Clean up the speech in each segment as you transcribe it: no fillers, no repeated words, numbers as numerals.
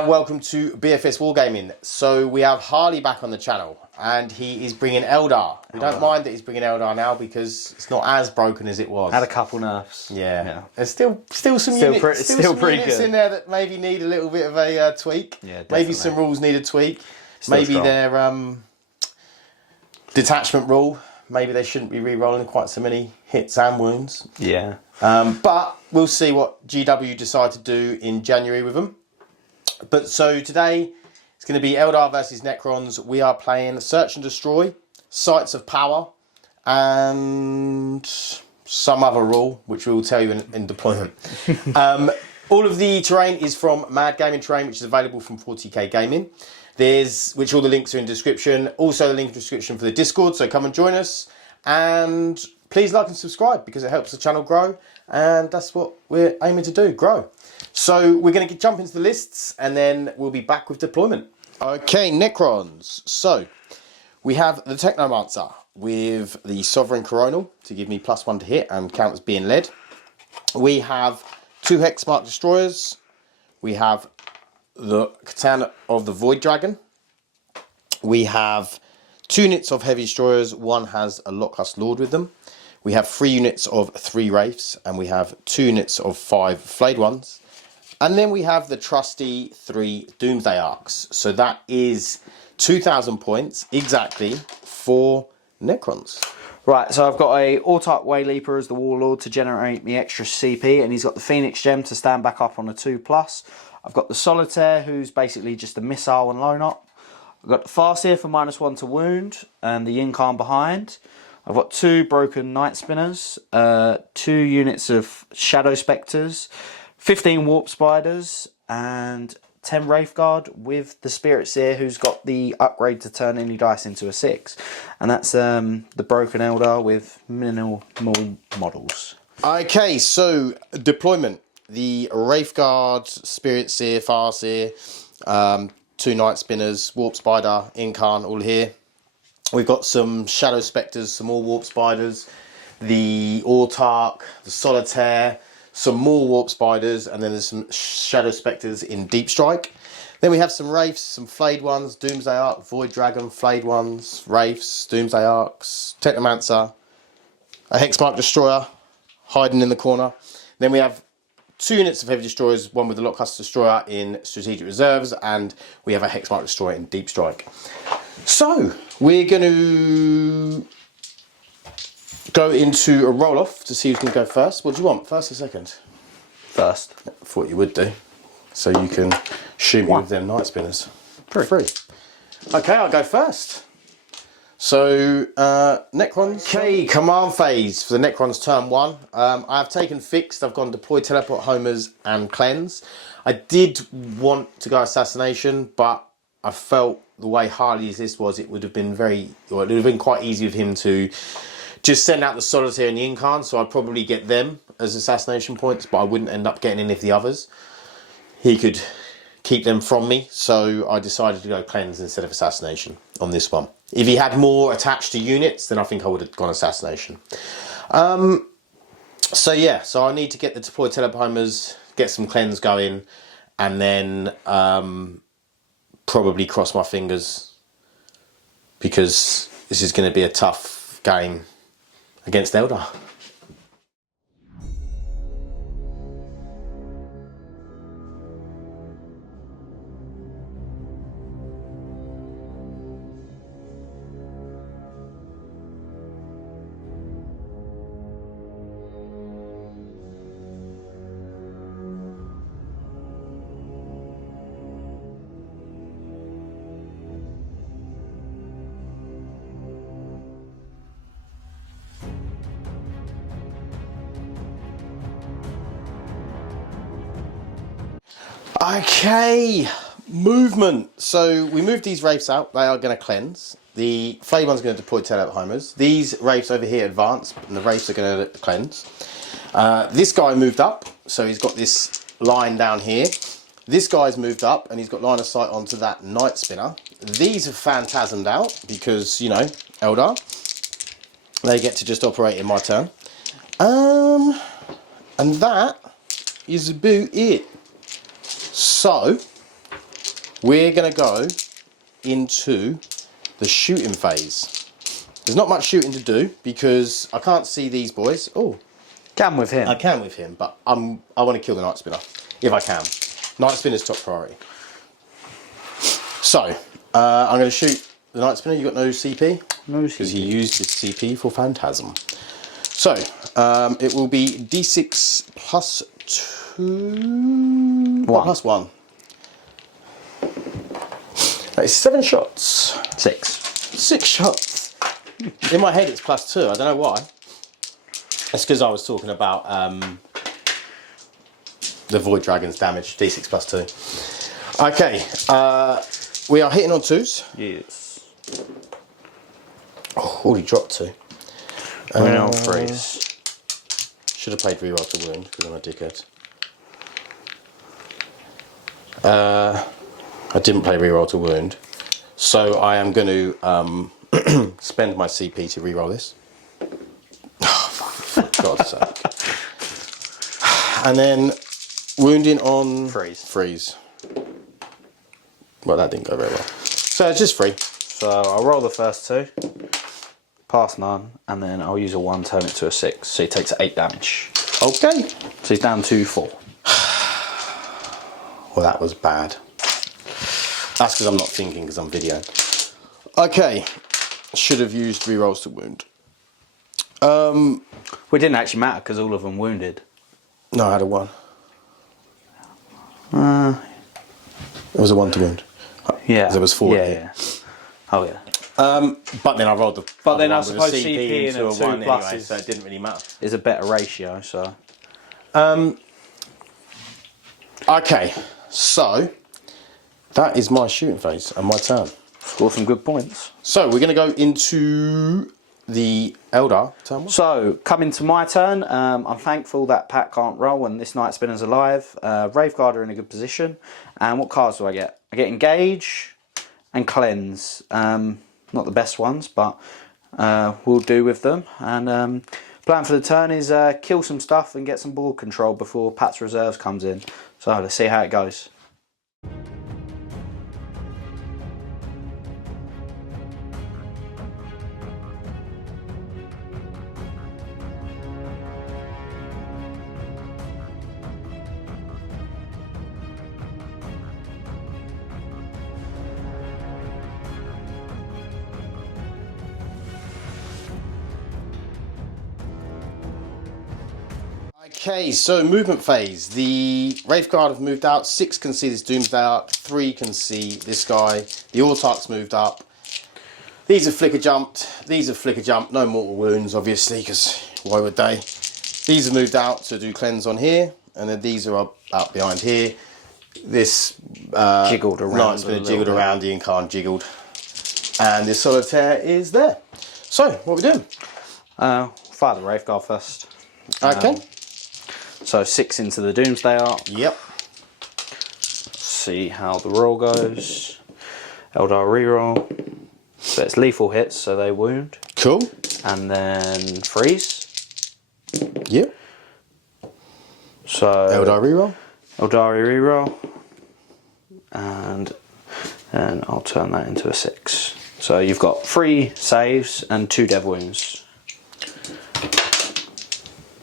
and welcome to BFS Wargaming. So we have Harley back on the channel, and he is bringing Eldar. We don't mind that he's bringing Eldar now because it's not as broken as it was. Had a couple nerfs. Yeah. There's still some units good in there that maybe need a little bit of a tweak. Yeah, definitely. Maybe some rules need a tweak. Still maybe strong. their detachment rule. Maybe they shouldn't be re-rolling quite so many hits and wounds. Yeah. But we'll see what GW decide to do in January with them. But so today it's going to be Eldar versus Necrons. We are playing Search and Destroy, Sites of Power, and some other rule, which we will tell you in deployment. All of the terrain is from Mad Gaming Terrain, which is available from 40k Gaming. Which all the links are in the description. Also the link in the description for the Discord, so come and join us. And please like and subscribe because it helps the channel grow. And that's what we're aiming to do, grow. So we're going to jump into the lists and then we'll be back with deployment. Okay, Necrons. So we have the Technomancer with the Sovereign Coronal to give me +1 to hit and count as being led. We have 2 Hexmark Destroyers. We have the Katana of the Void Dragon. We have 2 units of Heavy Destroyers. 1 has a Lockhust Lord with them. We have 3 units of 3 Wraiths, and we have 2 units of 5 Flayed Ones. And then we have the trusty 3 Doomsday Arcs. So that is 2,000 points exactly for Necrons. Right, so I've got a Autarch Wayleaper as the Warlord to generate me extra CP, and he's got the Phoenix Gem to stand back up on a 2+. I've got the Solitaire, who's basically just a missile and loan up. I've got the Farseer for -1 to wound, and the Yncarne behind. I've got 2 broken Night Spinners, 2 units of Shadow Spectres, 15 Warp Spiders, and 10 Wraithguard with the Spiritseer, who's got the upgrade to turn any dice into a 6. And that's the broken Eldar with minimal models. Okay, so deployment. The Wraithguard, Spiritseer, Farseer, 2 Night Spinners, Warp Spider, Yncarne, all here. We've got some Shadow Spectres, some more Warp Spiders, the Autarch, the Solitaire, some more Warp Spiders, and then there's some Shadow Spectres in Deep Strike. Then we have some Wraiths, some Flayed Ones, Doomsday Arc, Void Dragon, Flayed Ones, Wraiths, Doomsday Arcs, Technomancer, a Hexmark Destroyer hiding in the corner. Then we have 2 units of Heavy Destroyers, 1 with the Lockhust Destroyer in Strategic Reserves, and we have a Hexmark Destroyer in Deep Strike. So we're going to go into a roll-off to see who's going to go first. What do you want, first or second? First. I thought you would do. So you can shoot me with them Night Spinners. Free. Okay, I'll go first. So, Necrons. Okay, command phase for the Necrons turn 1. I have taken fixed. I've gone deploy, teleport, homers, and cleanse. I did want to go assassination, but I felt the way Harley's list was, it would have been it would have been quite easy of him to just send out the Solitaire and the Yncarne, so I'd probably get them as assassination points, but I wouldn't end up getting any of the others. He could keep them from me, so I decided to go cleanse instead of assassination on this one. If he had more attached to units, then I think I would have gone assassination. So yeah, so I need to get the deploy telepomers, get some cleanse going, and then probably cross my fingers because this is going to be a tough game against Eldar. Okay, movement. So we moved these Wraiths out. They are going to cleanse. The Flayed One's going to deploy telepomers. These Wraiths over here advance, and the Wraiths are going to cleanse. This guy moved up, so he's got this line down here. This guy's moved up, and he's got line of sight onto that Night Spinner. These have phantasmed out because, you know, Eldar. They get to just operate in my turn. And that is about it. So, we're going to go into the shooting phase. There's not much shooting to do because I can't see these boys. Oh, Can with him. I can with him, but I want to kill the Night Spinner if I can. Night Spinner's top priority. So I'm going to shoot the Night Spinner. You got no CP? No CP. Because he used his CP for Phantasm. So it will be D6 plus 2. Plus 1. That is 7 shots. 6. 6 shots. In my head it's plus 2. I don't know why. That's because I was talking about the Void Dragon's damage. D6 plus 2. Okay. We are hitting on 2s. Yes. Oh, already dropped 2. We're on 3s. Should have played reroll to wound because I'm a dickhead. I didn't play reroll to wound, so I am going to spend my CP to reroll this. Oh, for God's sake! And then wounding on freeze. Well, that didn't go very well. So it's just 3. So I'll roll the first 2, pass none, and then I'll use a 1, turn it to a 6. So he takes 8 damage. Okay. So he's down to 4. Well, that was bad. That's because I'm not thinking because I'm videoing. Okay. Should have used rerolls to wound. Well, it didn't actually matter because all of them wounded. No, I had a 1. It was a 1 to wound. Yeah. There was 4 Yeah, here. yeah. Oh, yeah. But then I rolled the. But then I with a suppose CP into and a 2 1 plus anyway, so it didn't really matter. is a better ratio, so. Okay, so that is my shooting phase and my turn. Score some good points. So we're going to go into the Eldar turn 1. So, coming to my turn, I'm thankful that Pat can't roll and this Night Spinner's alive. Wraithguard are in a good position. And what cards do I get? I get Engage and Cleanse. Not the best ones, but we'll do with them. And plan for the turn is kill some stuff and get some board control before Pat's Reserves comes in. So let's see how it goes. Okay, so movement phase. The Wraithguard have moved out. 6 can see this Doomweaver. 3 can see this guy. The Autarch's moved up. These have flicker jumped. These have flicker jumped. No mortal wounds, obviously, because why would they? These have moved out to do cleanse on here, and then these are up behind here. This Jiggled around. Knight's been jiggled around. The Yncarne jiggled, and this Solitaire is there. So, what are we doing? Fire the Wraithguard first. Okay. So 6 into the Doomsdayer. Yep. See how the roll goes. Eldar reroll. So it's lethal hits, so they wound. Cool. And then freeze. Yep. So Eldar reroll. Aeldari reroll. And then I'll turn that into a 6. So you've got 3 saves and 2 dev wounds.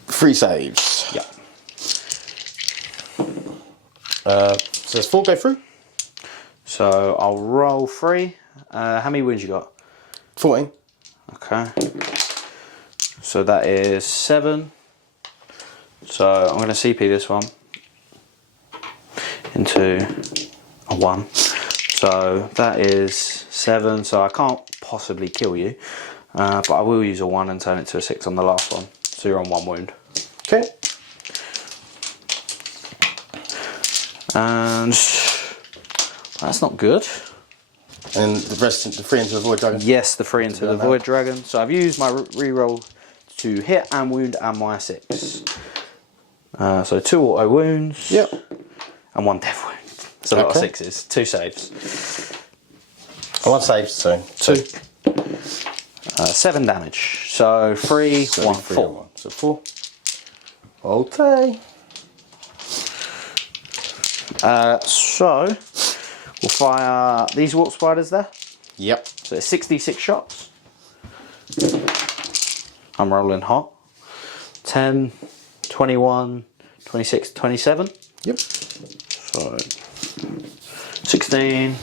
3 saves. Yeah. So there's 4 go through. So I'll roll 3. How many wounds you got? 14. Okay. So that is 7. So I'm going to CP this one into a 1. So that is 7. So I can't possibly kill you. But I will use a 1 and turn it to a 6 on the last one. So you're on 1 wound. Okay. And that's not good. And the rest, the 3 into the Void Dragon? Yes, the 3 into the Void Dragon. So I've used my reroll to hit and wound and my 6. So 2 auto wounds. Yep. And 1 death wound. It's a lot of 6s. 2 saves. 1 save, so 2. 7 damage. So 3, So 1, 3 4. and 1. So 4. Okay. So We'll fire these warp spiders there. Yep. So it's 66 shots. I'm rolling hot. 10, 21, 26, 27. Yep. So 16,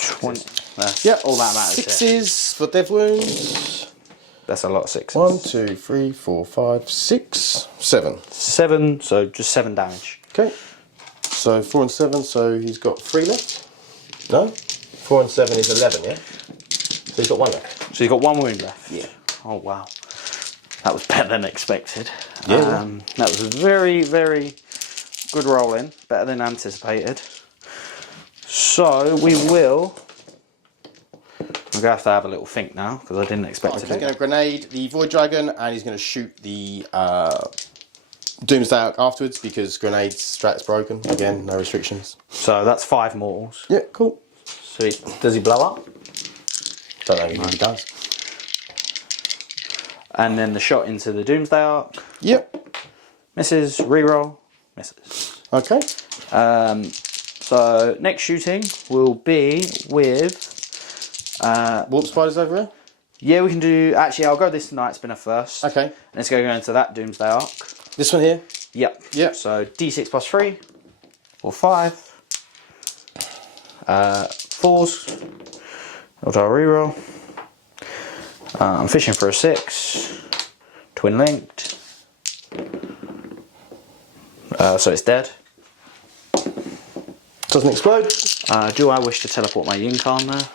20. Yep. All that matters. Sixes for death wounds. That's a lot of sixes. 1, 2, 3, 4, 5, 6, 7. 7, so just 7 damage. Okay. So 4 and 7, so he's got 3 left. No? 4 and 7 is 11, yeah? So he's got 1 left. So you've got 1 wound left? Yeah. Oh, wow. That was better than expected. Yeah. That was a very, very good roll in. Better than anticipated. So we will... I'm going to have a little think now, because I didn't expect to do He's going to grenade the Void Dragon, and he's going to shoot the Doomsday Ark afterwards, because grenade strat's broken. Again, no restrictions. So that's 5 mortals. Yeah, cool. So does he blow up? Don't know if he does. And then the shot into the Doomsday Ark. Yep. Misses, reroll, misses. Okay. So next shooting will be with... Warp spiders over here? Yeah, we can do... Actually, I'll go this Night Spinner first. Okay. Let's go into that Doomsday Ark. This one here? Yep. Yep. So D6 plus 3 or 5. 4s. Eldar reroll. I'm fishing for a 6. Twin linked. So it's dead. Doesn't explode. Do I wish to teleport my Yncarne there?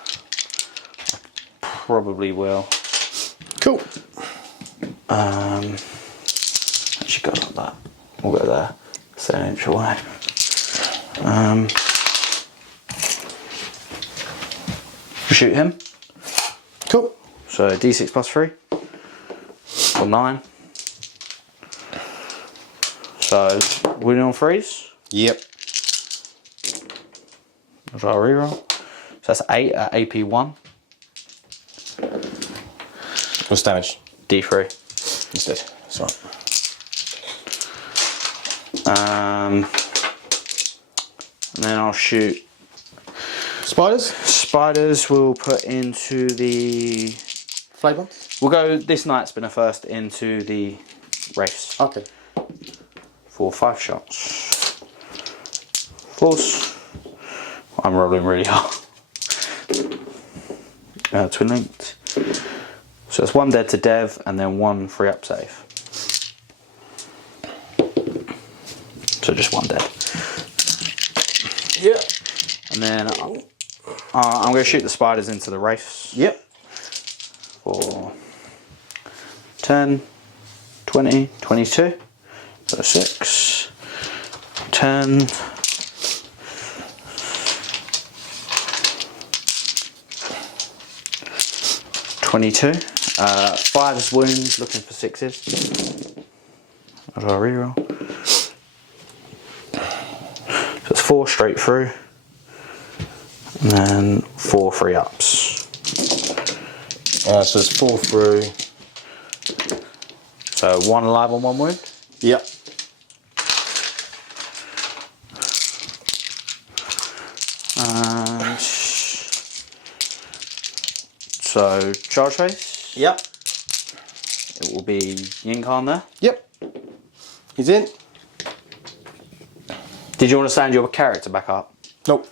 I probably will. Cool. Actually go like that. We'll go there. Stay an inch away. Shoot him. Cool. So D6 plus 3. Or 9. So winning on 3s. Yep. I'll try a reroll. So that's 8 at AP 1. What's damage? D3. Instead. That's right. And then I'll shoot Spiders? spiders. We'll put into the... Flavour? We'll go this Night Spinner first into the Wraiths. Okay. For 5 shots. 4s. I'm rolling really hard. Twin linked. So it's 1 dead to Dev and then 1 free up save. So just 1 dead. Yeah. And then I'm going to shoot the spiders into the Wraiths. Yep. For 10, 20, 22. So 6, 10, 22. 5's wounds, looking for 6s. How do I reroll? So it's 4 straight through. And then 4 free ups. So it's 4 through. So 1 alive on 1 wound. Yep. And so charge phase. Yep. It will be Yncarne there. Yep. He's in. Did you want to stand your character back up? Nope.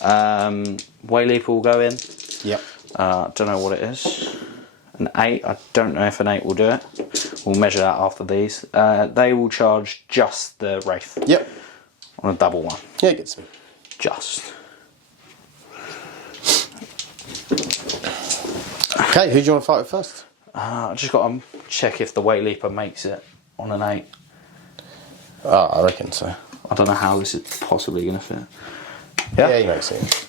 Wayleaper will go in. Yep. Don't know what it is. An 8. I don't know if an 8 will do it. We'll measure that after these. They will charge just the Wraith. Yep. On a double one. Yeah, it gets me. Just. Okay, who do you want to fight with first? I just got to check if the Wayleaper makes it on an 8. Oh, I reckon so. I don't know how this is possibly going to fit. Yeah, he makes it.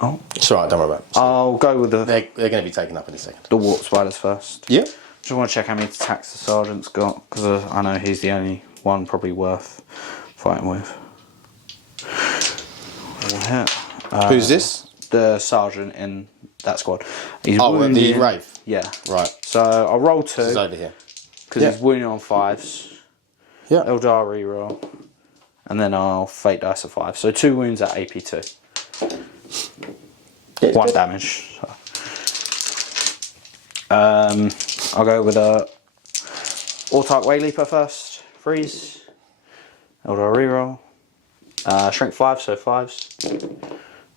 Oh, it's alright, don't worry about it. I'll go with They're going to be taken up in a second. the warp spiders first. Yeah. Just want to check how many attacks the sergeant's got, because I know he's the only one probably worth fighting with. Who's this? The sergeant in that squad. He's Oh, wounded. the Wraith. Yeah. Right. So I'll roll This 2 is over here. because he's wounded on 5s. Yeah. Eldar reroll, and then I'll fate dice a 5. So 2 wounds at AP2. Yeah, 1 good. damage. So. I'll go with a Autarch Wayleaper first. Freeze. Eldar reroll. Shrink 5, so 5s.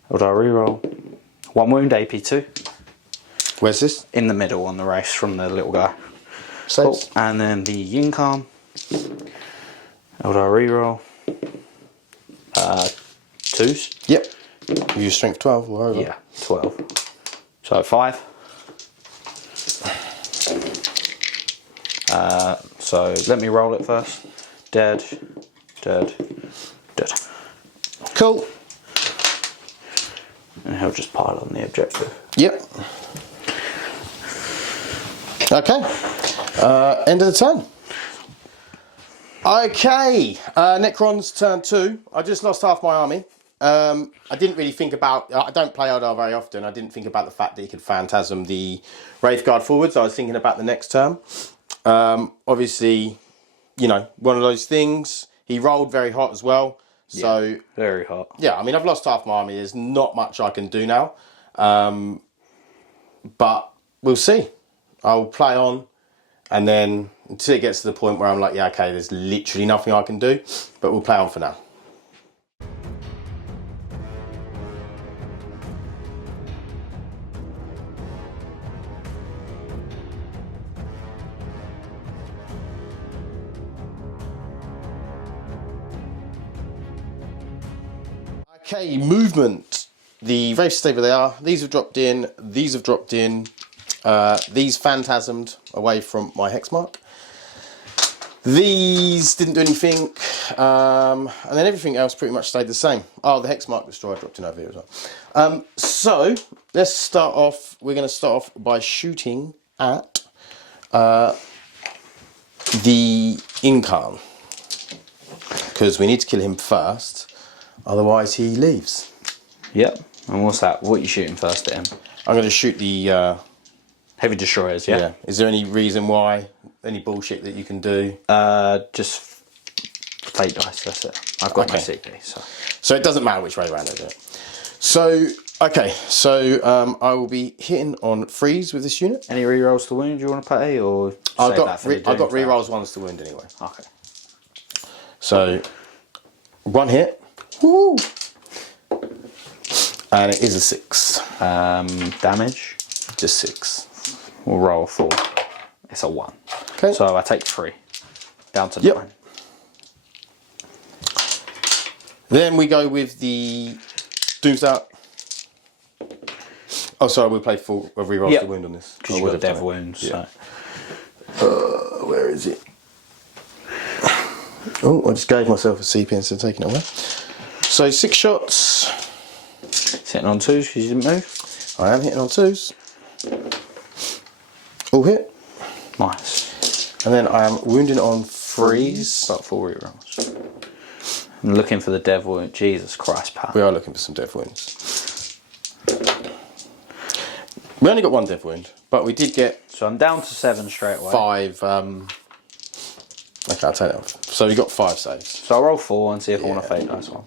Eldar reroll. 1 wound, AP2. Where's this? In the middle on the race from the little guy. Saves. Cool. And then the Yncarne. Eldar reroll. 2s. Yep. You use strength 12 or over. Yeah, 12. So 5. So let me roll it first. Dead, dead, dead. Cool. And he'll just pile on the objective. Yep. Okay. End of the turn. Okay. Necrons turn 2. I just lost half my army. I didn't really think about... I don't play Eldar very often. I didn't think about the fact that he could Phantasm the Wraithguard forwards. I was thinking about the next turn. Obviously, you know, one of those things. He rolled very hot as well. So Yeah, very hot. Yeah, I mean, I've lost half my army. There's not much I can do now. But we'll see. I'll play on. And then until it gets to the point where I'm like, yeah, okay, there's literally nothing I can do. But we'll play on for now. Okay, movement. The Wraiths stay where they are. These have dropped in. These have dropped in. These phantasmed away from my hex mark. These didn't do anything. And then everything else pretty much stayed the same. Oh, the hex mark destroyer dropped in over here as well. So let's start off. We're going to start off by shooting at the Yncarne. Because we need to kill him first. Otherwise he leaves. Yep. And what's that? What are you shooting first at him? I'm going to shoot the... Heavy destroyers, yeah? Yeah. Is there any reason why? Any bullshit that you can do? Just fate dice, that's it. I've got my CP, so... So it doesn't matter which way around I do it. So, okay. So I will be hitting on freeze with this unit. Any rerolls to wound you want to play, or... I've got rerolls 1s to wound anyway. Okay. So, 1 hit. Woo! And it is a 6. Damage? Just 6. We'll roll 4. It's a 1. Okay. So I take 3. Down to 9. Yep. Then we go with the Doomstar. Oh, sorry, we'll play full rerolls to wound on this. Because you've got a dev wound, yeah. so... Where is it? Oh, I just gave myself a CP instead of taking it away. So 6 shots. Sitting on 2s because you didn't move. I am hitting on 2s. All hit. Nice. And then I am wounding on freeze. About 4 rerolls. I'm looking for the dev wound. Jesus Christ, pal. We are looking for some dev wounds. We only got 1 dev wound, but we did get... So I'm down to 7 straight away. 5... Okay, I'll take that off. So we got 5 saves. So I'll roll 4 and see if I want to fate dice one.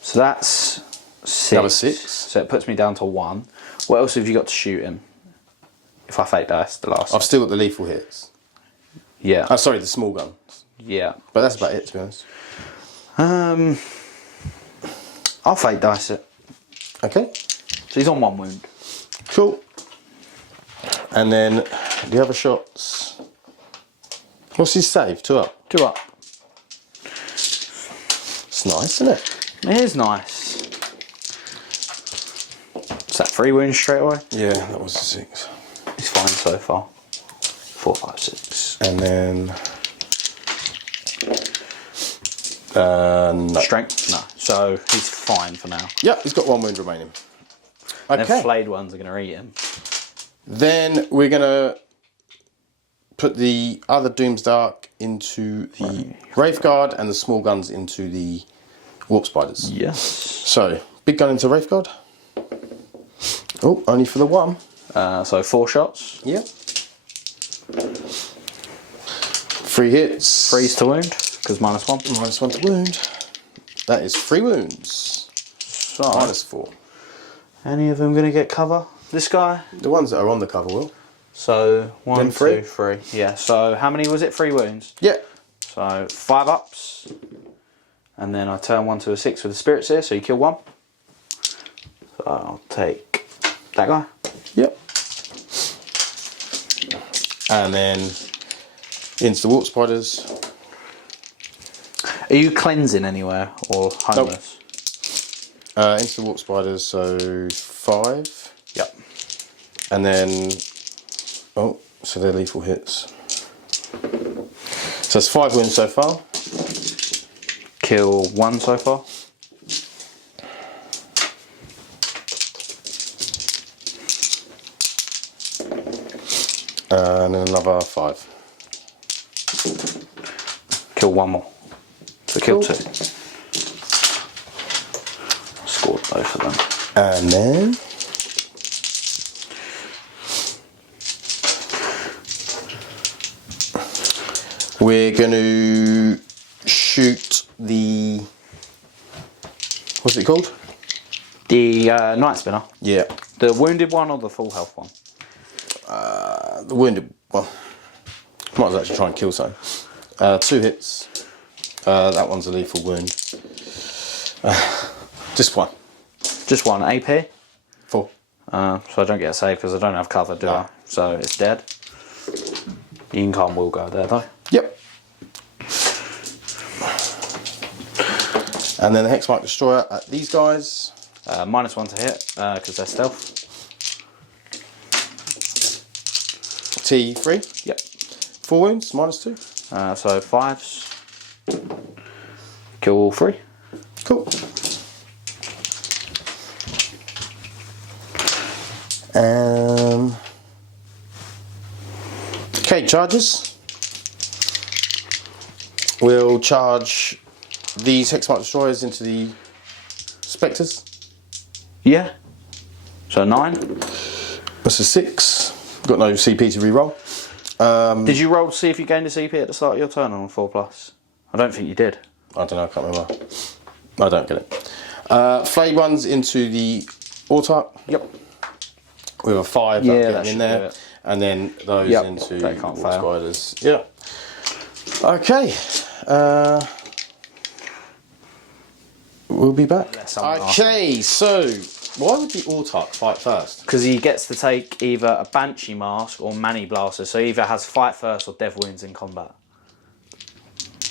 So that's 6. Another 6. So it puts me down to 1. What else have you got to shoot him? If I fate dice the last I've still got the lethal hits. Yeah. Oh, sorry, the small gun. Yeah. But that's about it, to be honest. I'll fate dice it. Okay. So he's on 1 wound. Cool. And then the other shots... What's his save? 2 up. 2 up. It's nice, isn't it? It is nice. Is that 3 wounds straight away? Yeah, that was a 6. He's fine so far. 4, 5, 6. And then... no. Strength? No. So he's fine for now. Yep, he's got 1 wound remaining. And Okay. then flayed ones are going to eat him. Then we're going to put the other Doomsdark into the Wraithguard and the small guns into the Warp Spiders. Yes. So, big gun into Wraithguard. Oh, only for the 1. So 4 shots. Yep. 3 hits. Freeze to wound, because -1. -1 to wound. That is 3 wounds. So, -4. any of them going to get cover? This guy? The ones that are on the cover will. So, 1, Then 3? 2, 3. Yeah, so how many was it? 3 wounds? Yeah. So, 5 ups. And then I turn 1 to a 6 with the Spiritseer, so you kill 1. So I'll take that guy. Yep. And then into the warp spiders. Are you cleansing anywhere or homeless? Nope. Into the warp spiders, so 5. Yep. And then, oh, so they're lethal hits. So it's 5 wounds so far. Kill 1 so far. And then another 5. Kill 1 more. So kill Cool. 2. Scored both of them. And then we're going to shoot the, what's it called? The Night Spinner. Yeah, The wounded one or the full health one? the wounded one. Might as well actually try and kill something. 2 hits. That one's a lethal wound. Just 1. Just 1 AP. 4. So I don't get a save because I don't have cover, do I? So it's dead. The Yncarne will go there though. Yep. And then the Hexmark Destroyer at these guys. -1 to hit because they're stealth. T3. Yep. 4 wounds, -2. So 5s. Kill all 3. Cool. Okay, charges. We'll charge these Hexmark Destroyers into the Spectres. Yeah. So 9. That's a 6. Got no CP to reroll. Did you roll to see if you gained a CP at the start of your turn on 4+? I don't think you did. I don't know, I can't remember. I don't get it. Flayed ones into the Autarch. Yep. With a 5 Yeah, that that in should there. do it. And then those Yep, into they can't Warp fail. Spiders. Yeah. Okay. We'll be back. Unless someone Okay, so why would the Autarch fight first? Because he gets to take either a Banshee Mask or Mani Blaster, so he either has fight first or Dev Wounds in combat.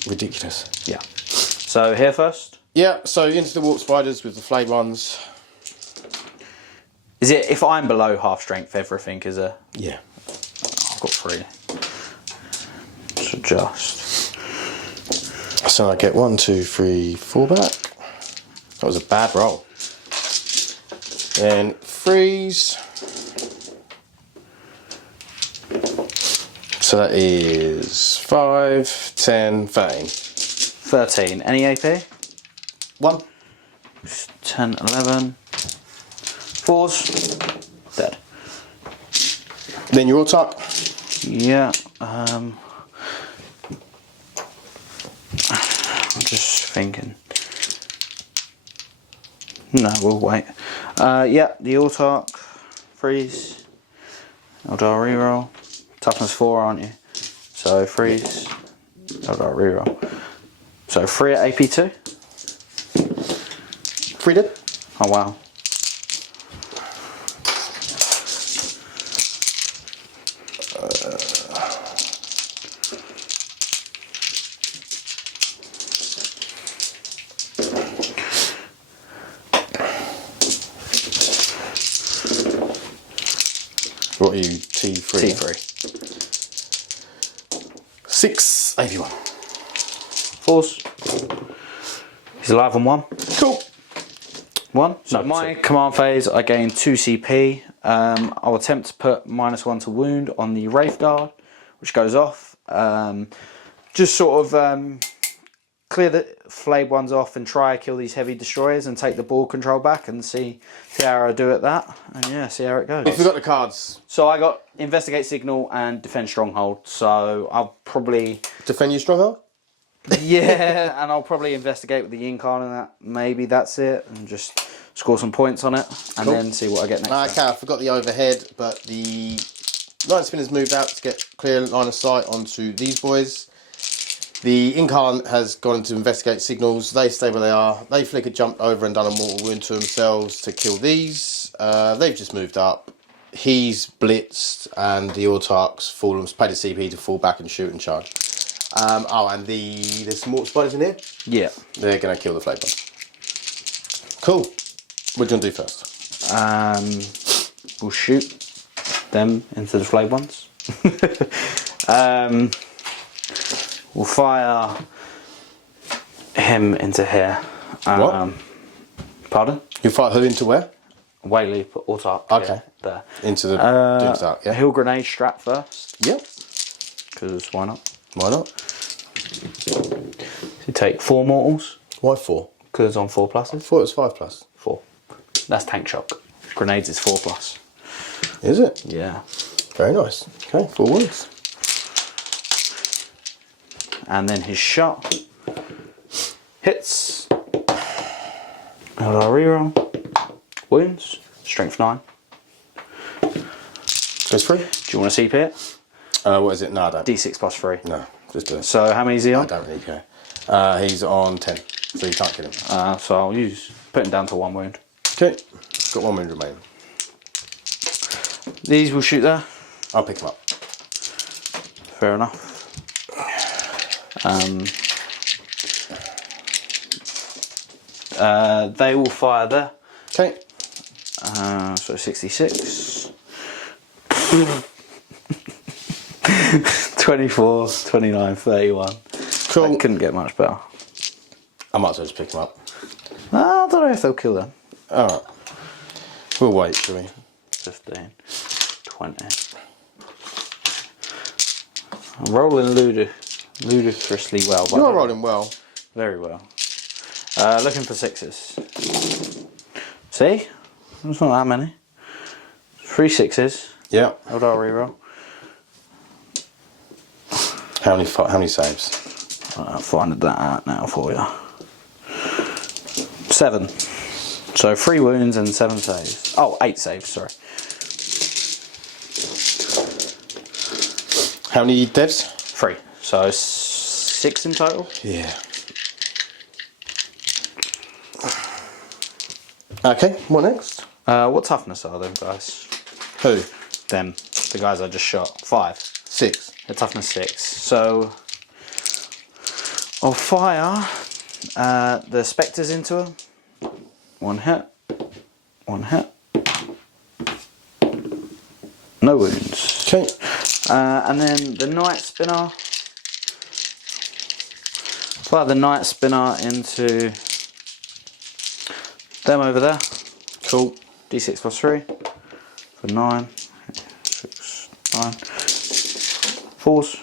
Ridiculous. Yeah. So here first. Yeah, so into the Warp Spiders with the flayed ones. Is it if I'm below half strength, everything is a. Yeah. I've got 3. So just. So I get 1, 2, 3, 4 back. That was a bad roll. Then freeze. So that is 5, 10, 13. 13. Any AP? 1. 10, 11. 4s. Dead. Then your Autarch. Yeah. I'm just thinking. No, we'll wait. Yeah, the Autarch. Freeze. Eldar reroll. Toughness 4, aren't you? So freeze. Eldar reroll. So 3 at AP2. 3 dead. Oh wow. What are you? T3. T3. 6, AP1. 4s. He's alive on 1. Cool. 1. So No, my command phase, I gain 2 CP. I'll attempt to put -1 to wound on the Wraithbone, which goes off. Just sort of clear the flayed ones off and try to kill these heavy destroyers and take the ball control back and see how I do at that. And yeah, see how it goes. If we got the cards, So I got Investigate Signal and Defend Stronghold. So I'll probably... defend your stronghold. Yeah, and I'll probably investigate with the Yncarne and that. Maybe that's it, and just score some points on it, and then see what I get next. Okay, I forgot the overhead, but the Night Spinner's moved out to get clear line of sight onto these boys. The Yncarne has gone to investigate signals. They stay where they are. They flickered, jumped over and done a mortal wound to themselves to kill these. They've just moved up. He's blitzed, and the Autarch's fallen, paid a CP to fall back and shoot and charge. And there's some mortal spiders in here. Yeah. They're going to kill the flame bomb. Cool. What do you want to do first? We'll shoot them into the flayed ones. We'll fire him into here. What? Pardon? You fire who into where? Wayleaper, Autarch. Okay. Yeah, there. Into the Doomstark, yeah? He'll grenade strap first. Yep. Because why not? Why not? You take 4 mortals. Why 4? Because on 4 pluses. I thought it was 5 plus. 4. That's tank shock. Grenades is 4 plus. Is it? Yeah. Very nice. Okay, 4 wounds. And then his shot hits. Eldar reroll. Wounds. Strength 9. Goes through? Do you want to CP it? What is it? No, I don't. D6 plus 3. No, just do it. So how many is he I on? don't really care. He's on 10, so you can't kill him. So I'll put him down to 1 wound. Okay, got 1 wound remaining. These will shoot there. I'll pick him up. Fair enough. They will fire there. Okay. So 66. 24, 29, 31. Cool. I couldn't get much better. I might as well just pick him up. I don't know if they'll kill them. Alright. We'll wait, shall we? 15, 20. I'm rolling ludicrously well. You are rolling well. Very well. Looking for 6s. See? There's not that many. 3 6s. Yeah. Eldar reroll. How many saves? I'll find that out now for you. 7. So 3 wounds and 7 saves. Oh, 8 saves, sorry. How many devs? 3. So 6 in total. Yeah. Okay, what next? What toughness are them guys? Who? Them. The guys I just shot. 5. 6. They're toughness 6. So I'll fire the Spectres into her. 1 hit. 1 hit. No wounds. Okay. And then the Night Spinner. Fire the Night Spinner into them over there. Cool. D6 plus 3 for 9. 6, 9. 4s.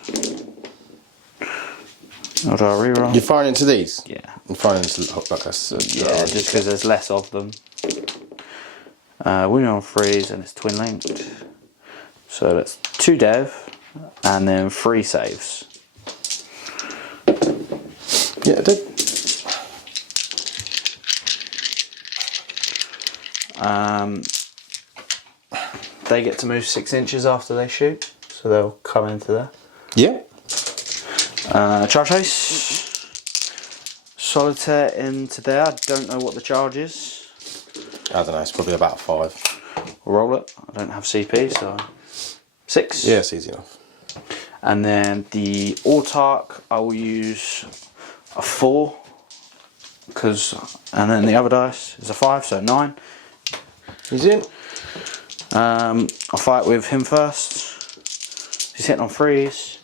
Eldar reroll. You're firing into these? Yeah. I'm firing into like that's Yeah, just because there's less of them. Wounded on 3s and it's twin linked. So that's 2 dev and then 3 saves. Yeah, I did. They get to move 6 inches after they shoot, so they'll come into there. Yeah. Charge haste. Solitaire into there. I don't know what the charge is. I don't know, it's probably about 5. We'll roll it. I don't have CP, so 6. Yeah, it's easy enough. And then the Autarch, I will use a 4, and then the other dice is a 5, so 9. He's in. I'll fight with him first. He's hitting on 3s.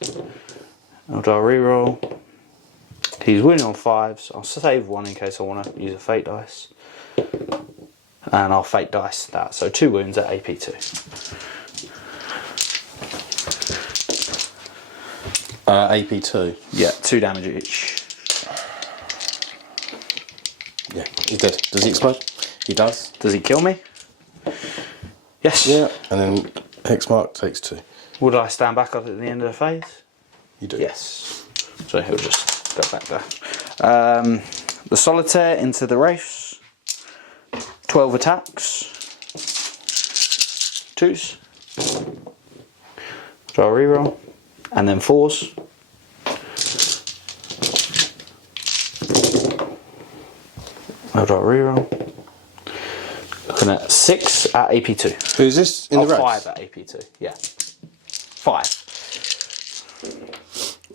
Eldar reroll. He's winning on 5s. I'll save 1 in case I want to use a fate dice. And I'll fate dice that. So 2 wounds at AP2. AP2. Yeah, 2 damage each. Yeah, he's dead. Does he explode? He does. Does he kill me? Yes. Yeah, and then Hexmark takes 2. Would I stand back up at the end of the phase? You do. Yes. So he'll just Go back there. The Solitaire into the Wraiths. 12 attacks. 2s. Draw a reroll. And then 4s. I'll draw a reroll. Looking at 6 at AP2. Who's this in the race? 5 at AP2, yeah. 5.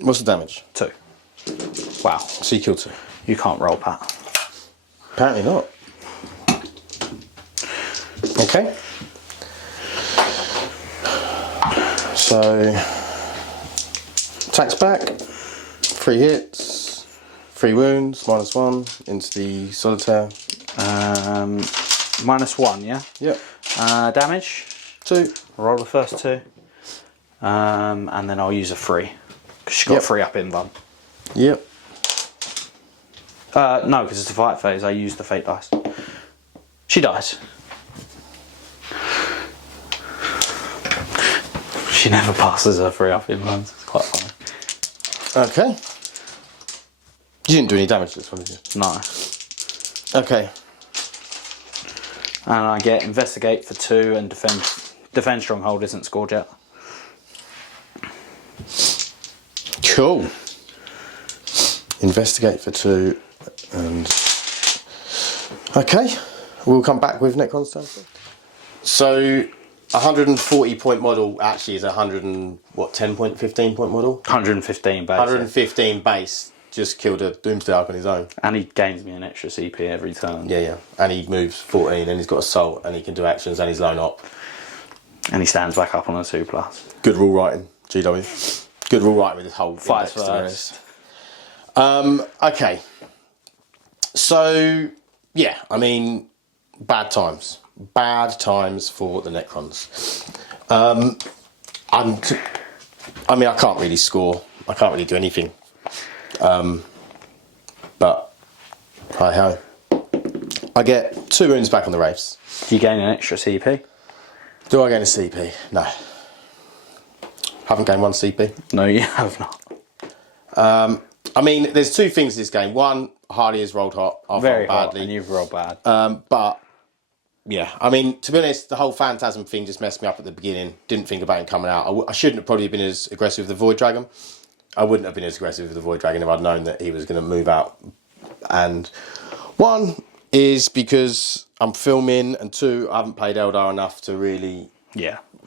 What's the damage? 2. Wow. So you killed 2. You can't roll, Pat. Apparently not. Okay. So attacks back. 3 hits. 3 wounds. -1 into the Solitaire. -1, yeah? Yep. Damage. 2. Roll the first 2. And then I'll use a 3. Because she's got 3 up in one. Yep. No, because it's a fight phase. I use the fate dice. She dies. She never passes her 3 up in ones. It's quite funny. Okay. You didn't do any damage to this one, did you? No. Okay. And I get investigate for 2 and defend stronghold isn't scored yet. Cool. Investigate for 2 and okay. We'll come back with Necron's turn. So 140 point model actually is 10 point, 15 point model? 115 base. 115 base. Just killed a Doomsday on his own. And he gains me an extra CP every turn. Yeah, yeah. And he moves 14 and he's got assault and he can do actions and he's lone op. And he stands back up on a 2+. Good rule writing, GW. Good rule writing with this whole Fights index, to be first. honest. Okay. So, yeah, I mean, bad times. Bad times for the Necrons. I mean, I can't really score. I can't really do anything. But, hi-ho. I get 2 wounds back on the Wraiths. Do you gain an extra CP? Do I gain a CP? No. Haven't gained 1 CP. No, you have not. I mean, there's 2 things in this game. One, Hardy has rolled hot. I've Very rolled badly. hot, and you've rolled bad. But, yeah, I mean, to be honest, the whole Phantasm thing just messed me up at the beginning. Didn't think about him coming out. I shouldn't have probably been as aggressive with the Void Dragon. I wouldn't have been as aggressive with the Void Dragon if I'd known that he was going to move out. And 1 is because I'm filming, and 2, I haven't played Eldar enough to really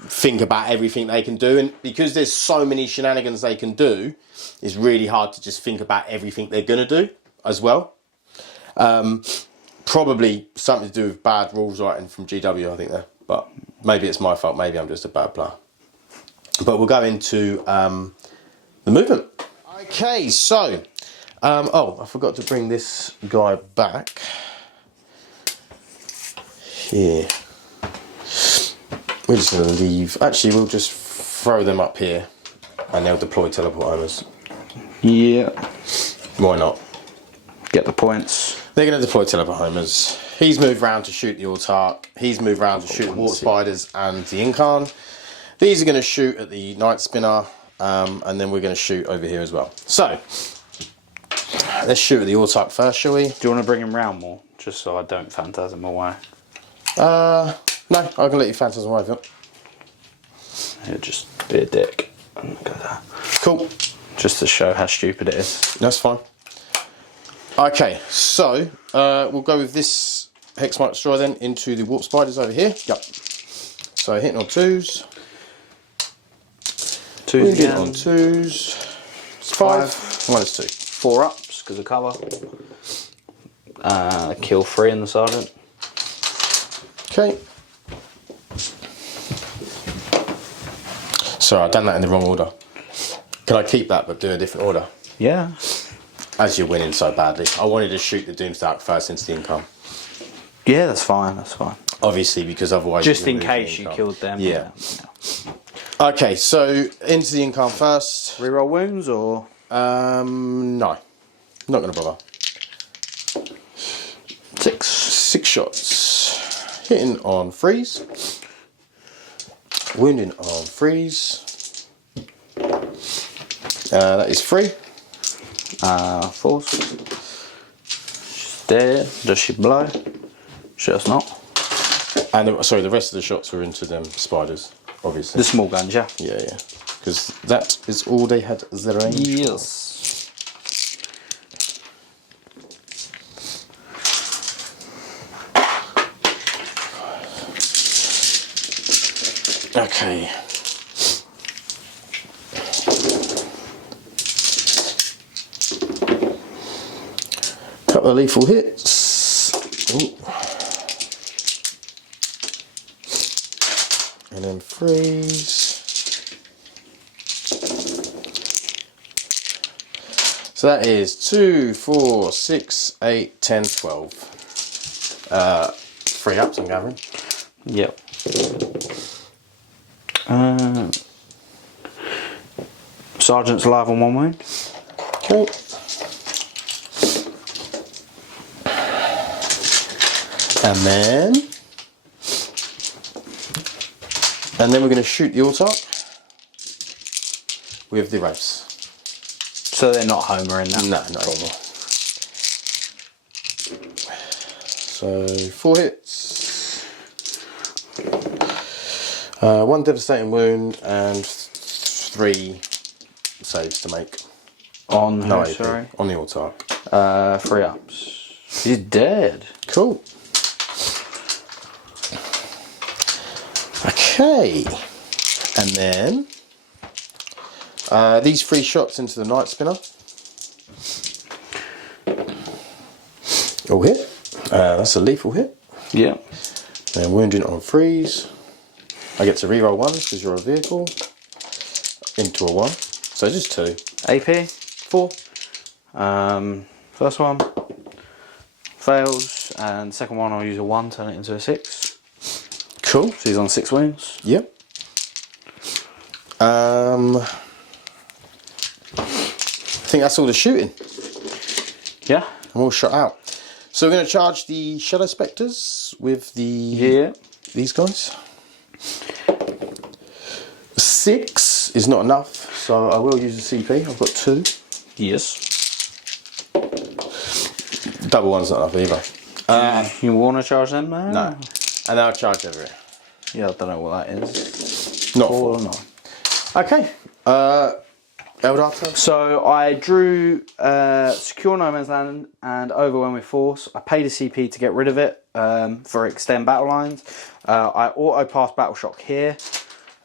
think about everything they can do. And because there's so many shenanigans they can do, it's really hard to just think about everything they're going to do as well. Probably something to do with bad rules writing from GW, I think there. But maybe it's my fault. Maybe I'm just a bad player. But we'll go into the movement. Okay, so oh, I forgot to bring this guy back here. We're just going to leave. Actually, we'll just throw them up here and they'll deploy teleport homers. Yeah. Why not? Get the points. They're going to deploy teleport homers. He's moved round to shoot the Autarch. He's moved round to shoot the Water Spiders and the Yncarne. These are going to shoot at the Night Spinner. And then we're going to shoot over here as well. So, let's shoot at the Autarch first, shall we? Do you want to bring him round more? Just so I don't phantasm away. No, I can let you phantasm away if you want. He'll just be a dick. And look at that. Cool. Just to show how stupid it is. That's fine. Okay, so we'll go with this Hexmark Destroyer then into the Warp Spiders over here. Yep. So hitting on 2s. 2s again. On 2s. It's 5. Minus 2. 4 ups because of cover. Kill 3 in the Sergeant. Okay. Sorry, I've done that in the wrong order. Can I keep that but do a different order? Yeah. As you're winning so badly. I wanted to shoot the Doomsday first into the Yncarne. Yeah, that's fine, that's fine. Obviously, because otherwise... Just in case you killed them. Yeah. Okay, so into the Yncarne first. Reroll wounds or? No. Not going to bother. 6 shots. Hitting on freeze. Wounding on freeze. That is 3. Force. She's dead. Does she blow? She does not. And sorry, the rest of the shots were into them spiders, obviously. The small guns, yeah. Yeah, yeah. Because that is all they had as their range. Yes. Okay. Couple of lethal hits. Ooh. And then freeze. So that is 2, 4, 6, 8, 10, 12. 3 ups, I'm gathering. Yep. Sergeant's alive on 1 wound. Okay. And then we're going to shoot the Autarch with the Wraiths. So they're not Homer in that? No, not anymore. So 4 hits, 1 devastating wound, and 3 saves to make. On No who, AP, sorry? on the Autarch. 3 ups. He's dead. Cool. Okay, and then these 3 shots into the Night Spinner. All hit. That's a lethal hit. Yeah. And wounding on freeze. I get to reroll 1 because you're a vehicle. Into a 1. So just 2. AP. 4. First one fails, and second one I'll use a 1, turn it into a 6. Cool. So he's on 6 wounds. Yep. I think that's all the shooting. Yeah. I'm all shot out. So we're going to charge the Shadow Spectres with these guys. 6 is not enough, so I will use the CP. I've got 2. Yes. Double 1's not enough either. You want to charge them now? No. And I'll charge over it. Yeah, I don't know what that is. Not 4 4. or not. Okay. Eldar turn. So I drew Secure No Man's Land and Overwhelm with Force. I paid a CP to get rid of it for Extend Battle Lines. I auto-pass Battle Shock here.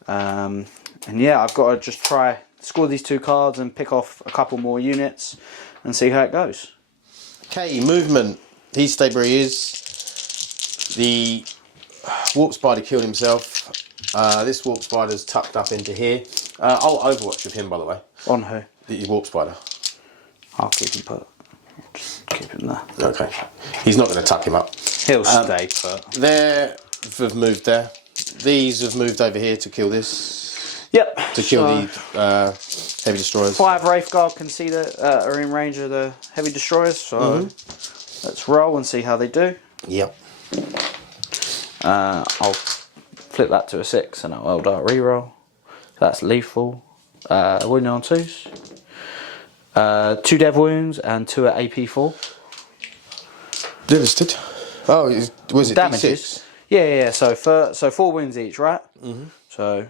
And yeah, I've got to just try score these 2 cards and pick off a couple more units and see how it goes. Okay, movement. He stayed where he is. The Warp Spider killed himself. This Warp Spider's tucked up into here. I'll Overwatch with him, by the way. On who? The Warp Spider. I'll keep him put. Just keep him there. Okay. He's not going to tuck him up. He'll stay put. There have moved there. These have moved over here to kill this. Yep. To kill the heavy destroyers. 5 Wraithguard can see that are in range of the heavy destroyers. So let's roll and see how they do. Yep. I'll flip that to a 6 and I'll Eldar reroll. That's lethal. Wounding on 2s. 2 dev wounds and 2 at AP 4. Devastated. Oh, was it Damages? D6? Yeah. So 4 wounds each, right? So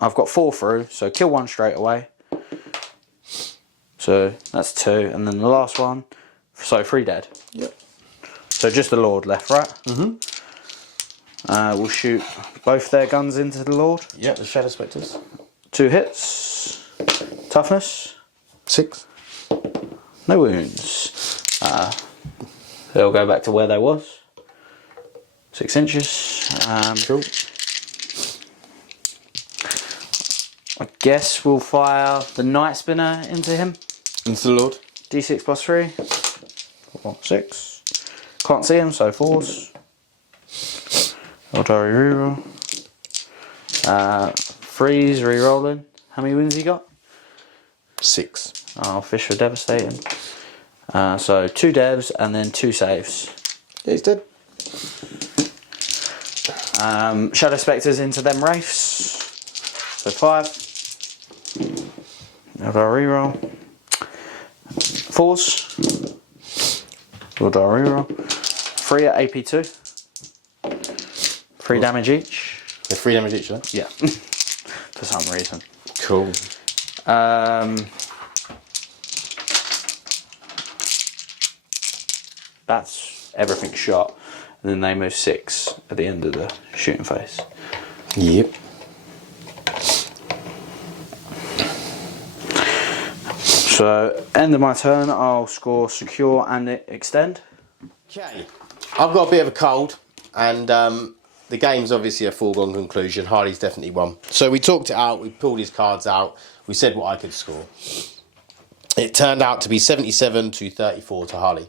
I've got 4 through. So kill 1 straight away. So that's 2, and then the last one. So 3 dead. Yep. So just the Lord left, right? We'll shoot both their guns into the Lord. Yep, the Shadow Spectres. 2 hits. Toughness. 6. No wounds. They'll go back to where they was. 6 inches. Cool. I guess we'll fire the Night Spinner into him. Into the Lord. D6 plus 3. 4, 6. Can't see him, so 4s. Aeldari reroll. Freeze, rerolling. How many wins he got? 6. I'll fish for devastating. So 2 devs and then 2 saves. Yeah, he's dead. Shadow Spectres into them Wraiths. So 5. Aeldari reroll. 4s. Aeldari. 3 at AP2. 3 damage each. They're 3 damage each, then? Yeah. For some reason. Cool. That's everything shot. And then they move 6 at the end of the shooting phase. Yep. So, end of my turn, I'll score secure and extend. Okay. I've got a bit of a cold, and the game's obviously a foregone conclusion. Harley's definitely won. So we talked it out, we pulled his cards out, we said what I could score. It turned out to be 77 to 34 to Harley.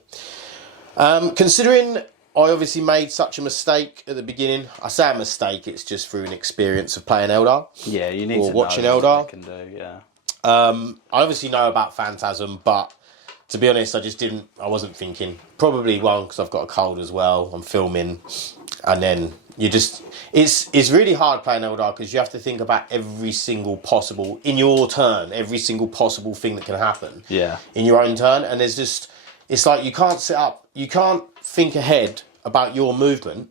Considering I obviously made such a mistake at the beginning, I say a mistake, it's just through an experience of playing Eldar. Yeah, you need or to watching know Eldar. what they can do, yeah. I obviously know about Phantasm, but to be honest, I wasn't thinking. Probably one, because I've got a cold as well, I'm filming, and then it's really hard playing Eldar, because you have to think about every single possible, in your turn, every single possible thing that can happen. Yeah. In your own turn, and it's like you can't think ahead about your movement,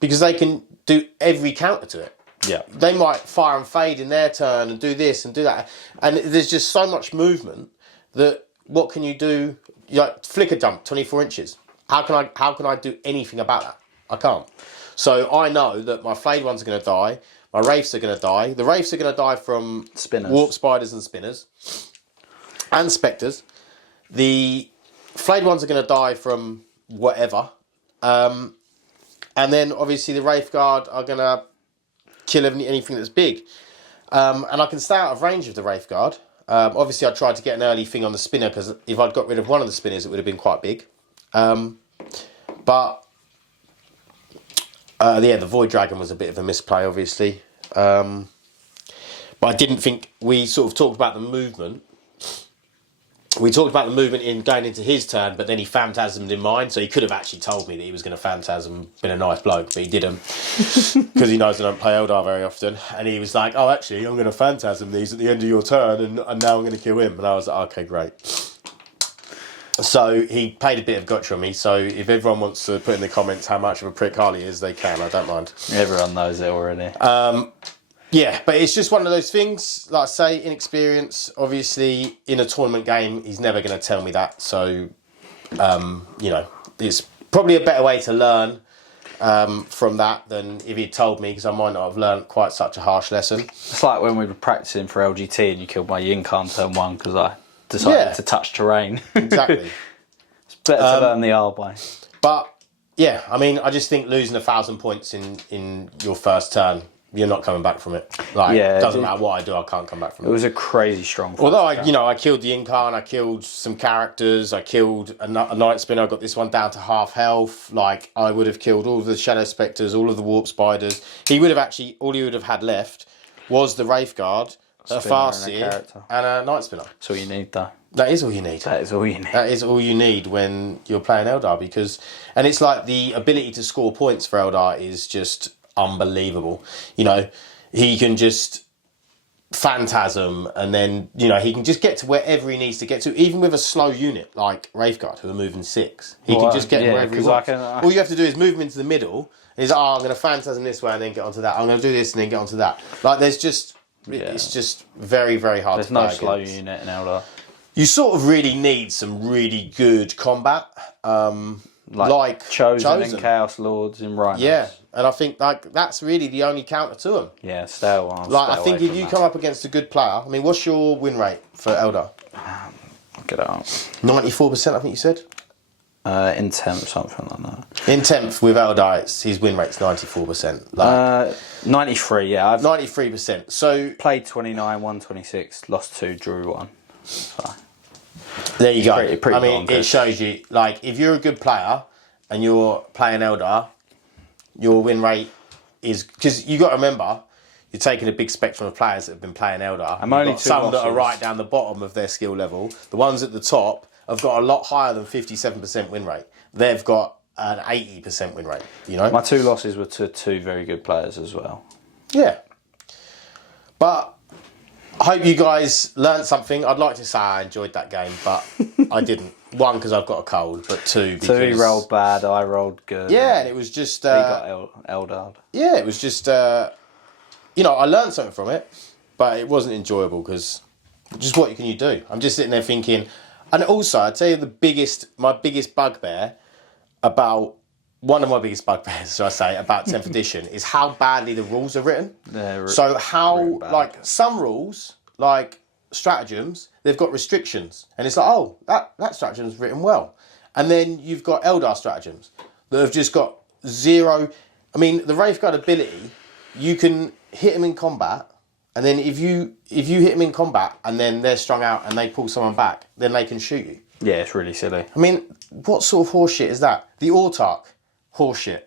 because they can do every counter to it. Yeah. They might fire and fade in their turn and do this and do that. And there's just so much movement that what can you do? Like flicker jump 24 inches. How can I do anything about that? I can't. So I know that my flayed ones are going to die. My wraiths are going to die. The wraiths are going to die from Spinners. warp spiders and spinners and spectres. The flayed ones are going to die from whatever. And then obviously the Wraith Guard are going to kill anything that's big. And I can stay out of range of the Wraith Guard. Obviously I tried to get an early thing on the spinner, because if I'd got rid of one of the spinners it would have been quite big. But the Void Dragon was a bit of a misplay, obviously. But I didn't think, we sort of talked about the movement. We talked about the movement in going into his turn, but then he phantasmed in mine, so he could have actually told me that he was going to phantasm, been a nice bloke, but he didn't, because he knows I don't play Eldar very often, and he was like, oh, actually, I'm going to phantasm these at the end of your turn, and now I'm going to kill him, and I was like, okay, great. So he paid a bit of gotcha on me, so if everyone wants to put in the comments how much of a prick Harley is, they can, I don't mind. Everyone knows it already. Yeah, but it's just one of those things, like I say, inexperience. Obviously, in a tournament game, he's never going to tell me that. So, it's probably a better way to learn from that than if he'd told me, because I might not have learned quite such a harsh lesson. It's like when we were practicing for LGT and you killed my Yncarne turn 1 because I decided to touch terrain. Exactly. It's better to learn the hard way. But, yeah, I mean, I just think losing 1,000 points in your first turn, you're not coming back from it. Like, it doesn't matter what I do, I can't come back from it. It was a crazy strong fight. Although, I killed the Yncarne, I killed some characters, I killed a Night Spinner, I got this one down to half health. Like, I would have killed all of the Shadow Spectres, all of the Warp Spiders. All he would have had left was the Wraith Guard, a Farseer, and a Night Spinner. That's all you need, though. That is all you need. That is all you need. That is all you need when you're playing Eldar, and it's like the ability to score points for Eldar is just unbelievable. He can just phantasm, and then he can just get to wherever he needs to get to, even with a slow unit like Wraithguard who are moving 6. He can just get wherever he wants. All you have to do is move him into the middle, and he's like, I'm going to phantasm this way and then get onto that. I'm going to do this and then get onto that. Like, there's just it's just very, very hard to play against. There's no slow unit in Eldar. You sort of really need some really good combat, like Chosen and Chaos Lords in Rhinos. Yeah, and I think that's really the only counter to them. Yeah, stay away. I think if you come up against a good player, I mean, what's your win rate for Eldar? Get it up. 94%, I think you said. In 10th, something like that. In 10th with Eldar, his win rate's 94%. 93, yeah. I've 93%. So played 29, won 26, lost 2, drew 1. So. There you go. Pretty I mean, it shows you, like, if you're a good player and you're playing Eldar, your win rate is, because you got to remember, you're taking a big spectrum of players that have been playing Eldar. I'm only some that are right down the bottom of their skill level. The ones at the top have got a lot higher than 57% win rate. They've got an 80% win rate. My 2 losses were to 2 very good players as well. Yeah, but I hope you guys learned something. I'd like to say I enjoyed that game, but I didn't. One, because I've got a cold, but two, because... So he rolled bad, I rolled good. Yeah, and it was just... he got Eldar. Yeah, it was just... you know, I learned something from it, but it wasn't enjoyable, because just what can you do? I'm just sitting there thinking... And also, I'd tell you my biggest bugbear about... One of my biggest bugbears, shall I say, about 10th edition is how badly the rules are written. So how, like, some rules, like stratagems, they've got restrictions. And it's like, oh, that stratagem's written well. And then you've got Eldar stratagems that have just got zero... I mean, the Wraithguard ability, you can hit them in combat, and then if you hit them in combat and then they're strung out and they pull someone back, then they can shoot you. Yeah, it's really silly. I mean, what sort of horseshit is that? The Autarch. Horseshit.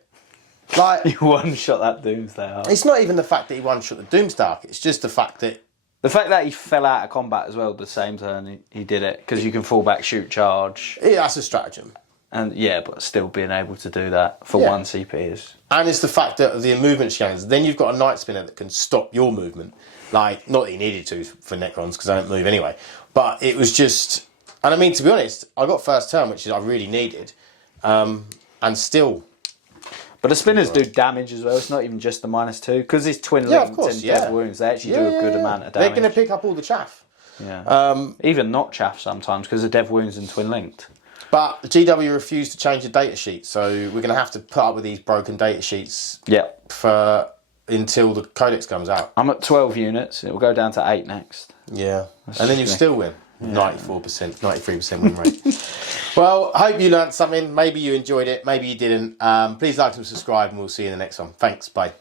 Like, He one-shot that Doomsday. It's not even the fact that he one-shot the Doomsday. It's just the fact that... The fact that he fell out of combat as well the same turn he did it, because you can fall back, shoot, charge. Yeah, that's a stratagem. And yeah, but still being able to do that for one CP is... And it's the fact that the movement scans, then you've got a Night Spinner that can stop your movement. Like, not that he needed to for Necrons, because I don't move anyway. But it was just... And I mean, to be honest, I got first turn, which I really needed. And still... But the spinners do damage as well. It's not even just the -2 because it's twin linked and dead wounds. They actually do a good amount of damage. They're going to pick up all the chaff. Yeah. Even not chaff sometimes because of dev wounds and twin linked. But the GW refused to change the data sheet, so we're going to have to put up with these broken data sheets. For until the codex comes out. I'm at 12 units. It will go down to 8 next. Yeah, and then you still win. 94%, 93% win rate. Well, I hope you learned something. Maybe you enjoyed it. Maybe you didn't. Please like and subscribe, and we'll see you in the next one. Thanks. Bye.